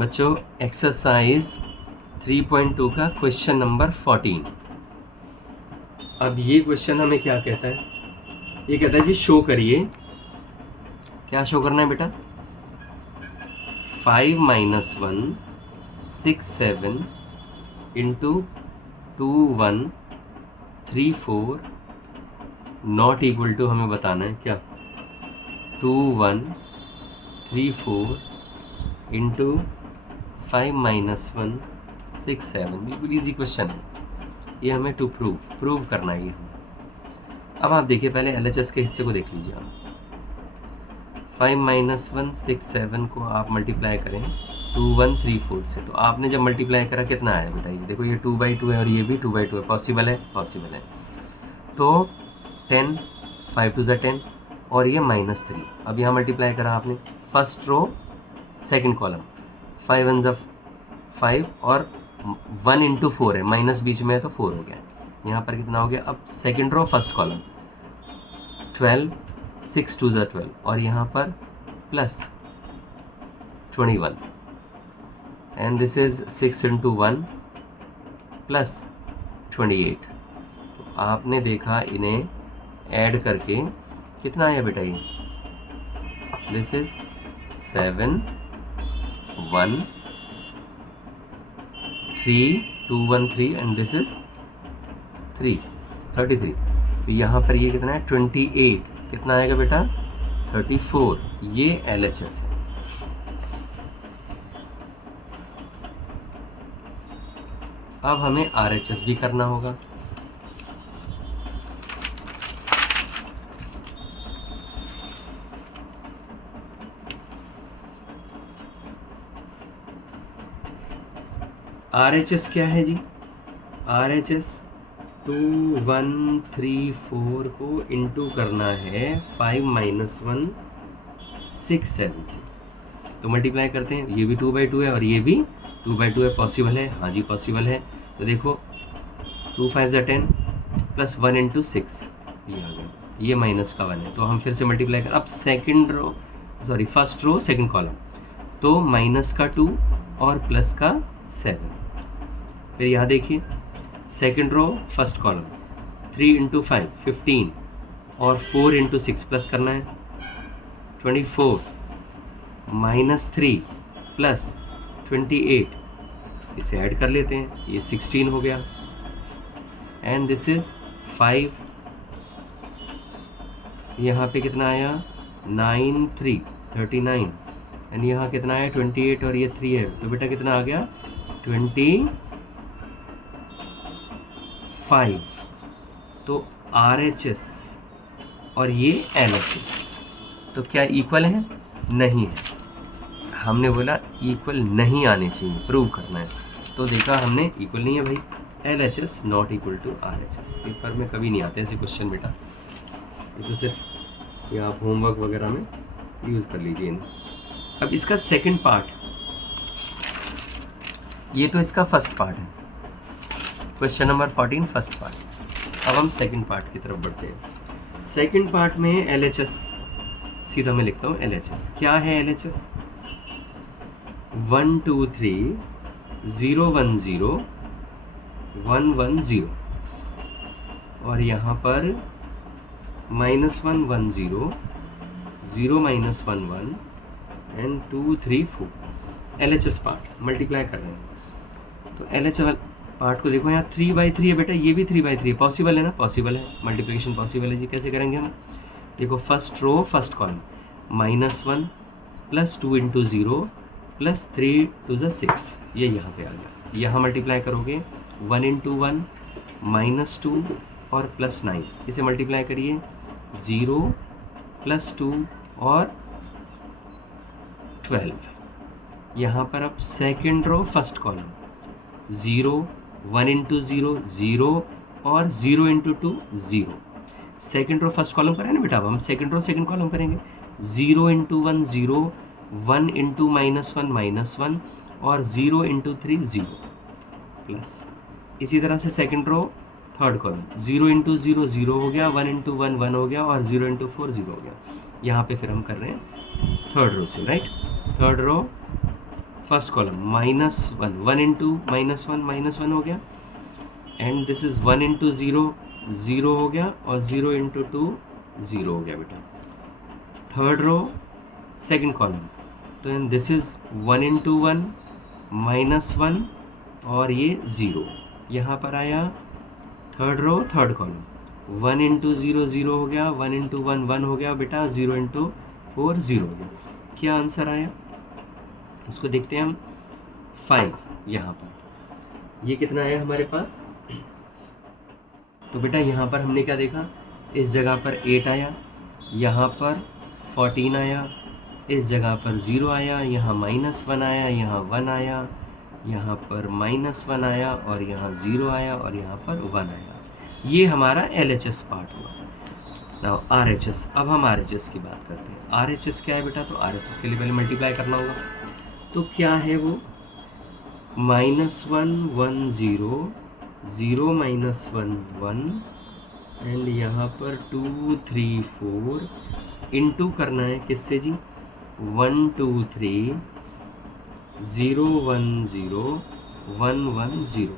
बच्चों एक्सरसाइज 3.2 का question number 14। अब ये क्वेश्चन हमें क्या कहता है? ये कहता है जी शो करिए। क्या शो करना है बेटा? 5 - 1 6 7 इंटू 2 1 3 4 नॉट इक्वल टू हमें बताना है क्या? 2 1 3 4 इंटू 5 - 1 6 7। बिल्कुल ईजी क्वेश्चन है ये, हमें टू प्रूव करना है ये। अब आप देखिए, पहले LHS के हिस्से को देख लीजिए आप। 5 - 1 6 7 को आप मल्टीप्लाई करें 2 1 3 4 से, तो आपने जब मल्टीप्लाई करा कितना आया बेटा? ये देखो, ये 2/2 है और ये भी 2/2 है। पॉसिबल है? पॉसिबल है। तो 10 5 2 10 और ये -3। अब यहाँ मल्टीप्लाई करा आपने, फर्स्ट रो सेकंड कॉलम, 5 1 5 और 1 इंटू 4 है, माइनस बीच में है तो 4 हो गया। यहाँ पर कितना हो गया? अब सेकंड रो फर्स्ट कॉलम 12 6 2 12 और यहाँ पर plus 21 and this is 6 into 1 plus 28। तो आपने देखा इन्हें ऐड करके कितना आया बेटा? ये this is 7 1 3 2 1 3 and this is 33। तो यहाँ पर ये कितना है? 28। कितना आएगा बेटा? 34। ये LHS है। अब हमें RHS भी करना होगा। RHS क्या है जी? RHS 2 1 3 4 को इंटू करना है 5 - 1 6 7 से। तो मल्टीप्लाई करते हैं, ये भी 2/2 है और ये भी 2/2 है। पॉसिबल है? हाँ जी पॉसिबल है। तो देखो 2 5 10 प्लस 1 इंटू 6, ये आ गया। ये माइनस का 1 है तो हम फिर से मल्टीप्लाई कर। अब second row first row second column, तो माइनस का 2 और प्लस का 7। फिर यहाँ देखिए second row first column 3 into 5 15 और 4 इंटू 6 प्लस करना है 24 -3 प्लस 28। इसे ऐड कर लेते हैं, ये 16 हो गया एंड दिस इज 5। यहाँ पे कितना आया? 9 3 39 एंड यहाँ कितना आया? 28 और ये 3 है, तो बेटा कितना आ गया? 25। तो RHS और ये LHS तो क्या इक्वल है? नहीं है। हमने बोला इक्वल नहीं आने चाहिए, प्रूव करना है। तो देखा हमने इक्वल नहीं है भाई। LHS not equal to RHS। Paper में कभी नहीं आते ऐसे क्वेश्चन बेटा, ये तो सिर्फ ये आप होमवर्क वगैरह में यूज़ कर लीजिए इन्हें। अब इसका सेकंड पार्ट, ये तो इसका फर्स्ट पार्ट है, क्वेश्चन नंबर 14 फर्स्ट पार्ट। अब हम सेकंड पार्ट की तरफ बढ़ते हैं। सेकंड पार्ट में LHS सीधा मैं लिखता हूँ। LHS क्या है? LHS 1 2 3 0 1 0 1 1 0 और यहाँ पर -1 1 0 0 -1 1 एंड 2 3 4। LHS पार्ट मल्टीप्लाई कर रहे हैं तो LHS पार्ट को देखो, यहाँ 3/3 है बेटा, ये भी 3/3 है। पॉसिबल है ना? पॉसिबल है, मल्टीप्लिकेशन पॉसिबल है जी। कैसे करेंगे हम? देखो first row first column -1 plus 2 into 0 plus 3 2 6, ये यहाँ पे आ गया। यहाँ मल्टीप्लाई करोगे 1 इंटू 1 -2 और प्लस 9, इसे मल्टीप्लाई करिए 0 प्लस 2 और 12। यहाँ पर अब second row first column 0 1 into 0 0 और 0 into 2 0। Second row first column करें ना बेटा, अब हम सेकेंड रो सेकेंड कॉलम करेंगे। 0 इंटू 1 0 1 इंटू -1 और 0 इंटू 3 0 प्लस। इसी तरह से second row third column 0 into 0 0 हो गया, 1 इंटू 1 1 हो गया और 0 इंटू 4 0 हो गया। यहाँ पे फिर हम कर रहे हैं थर्ड रो से, right. Third row first column -1, 1 into -1 हो गया, एंड दिस इज 1 इंटू 0, 0 हो गया, और 0 इंटू 2 0 हो गया बेटा। थर्ड रो सेकंड कॉलम, तो दिस इज 1 इंटू 1 -1 और ये 0 यहाँ पर आया। Third row third column 1 into 0 0 हो गया, 1 इंटू 1 1 हो गया बेटा, 0 इंटू 4 0 हो गया। क्या आंसर आया इसको देखते हैं हम। 5 यहाँ पर, ये कितना आया हमारे पास। तो बेटा यहाँ पर हमने क्या देखा, इस जगह पर 8 आया, यहाँ पर 14 आया, इस जगह पर 0 आया, यहाँ -1 आया, यहाँ 1 आया, यहाँ पर -1 आया, और यहाँ 0 आया, और यहाँ पर 1 आया। ये हमारा LHS पार्ट हुआ। नाउ RHS, अब हम RHS की बात करते हैं। RHS क्या है बेटा, तो RHS के लिए पहले मल्टीप्लाई करना होगा। तो क्या है वो, -1 1 0 0 -1 1, एंड यहाँ पर 2 3 4 इंटू करना है किससे जी, 1 2 3 0 1 0 1 1 0।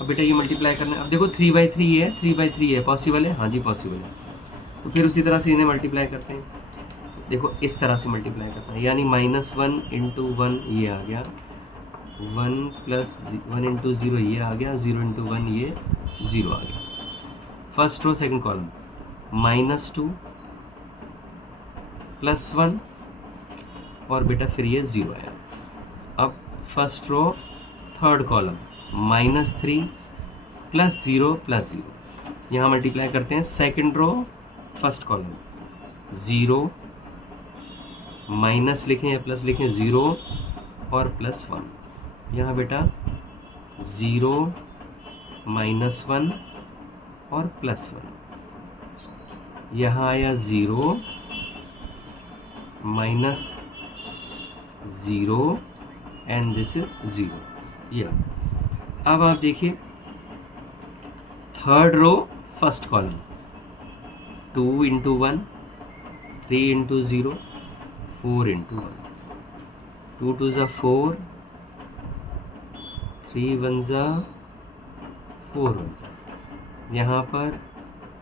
अब बेटा ये मल्टीप्लाई करना है। अब देखो 3/3 है, 3/3 है, पॉसिबल है, हाँ जी पॉसिबल है। तो फिर उसी तरह से इन्हें मल्टीप्लाई करते हैं। देखो इस तरह से मल्टीप्लाई करना है, यानी -1 इंटू 1 ये आ गया, 1 प्लस 1 इंटू 0 ये आ गया, 0 इंटू 1 ये 0 आ गया। फर्स्ट रो सेकंड कॉलम -2 +1 और बेटा फिर ये 0 आया। अब फर्स्ट रो थर्ड कॉलम -3 +0 +0, यहाँ मल्टीप्लाई करते हैं। Second row first column 0 minus लिखें या प्लस लिखें, 0 और +1, यहाँ बेटा 0 -1 और +1, यहाँ आया 0 -0 एंड दिस इज 0। या अब आप देखिए third row first column 2 into 1 3 into 0 4 into 1, 2 2 ज़ा 4, 3 1 ज़ा 4 1 ज़ा, यहाँ पर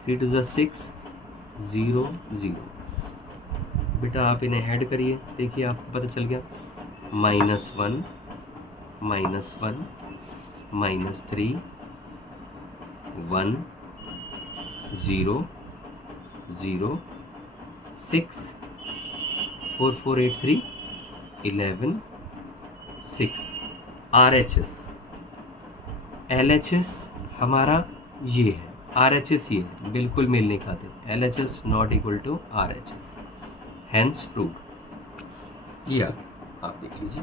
3 2 ज़ा 6 0 0। बेटा आप इन्हें ऐड करिए, देखिए आपको पता चल गया, -1 -1 -3 1 0 0 6 4 4 8 3 11 6। RHS LHS हमारा ये है, RHS ये है, बिल्कुल मेल नहीं खाते। LHS not equal to RHS, hence prove. ये आप देख लीजिए।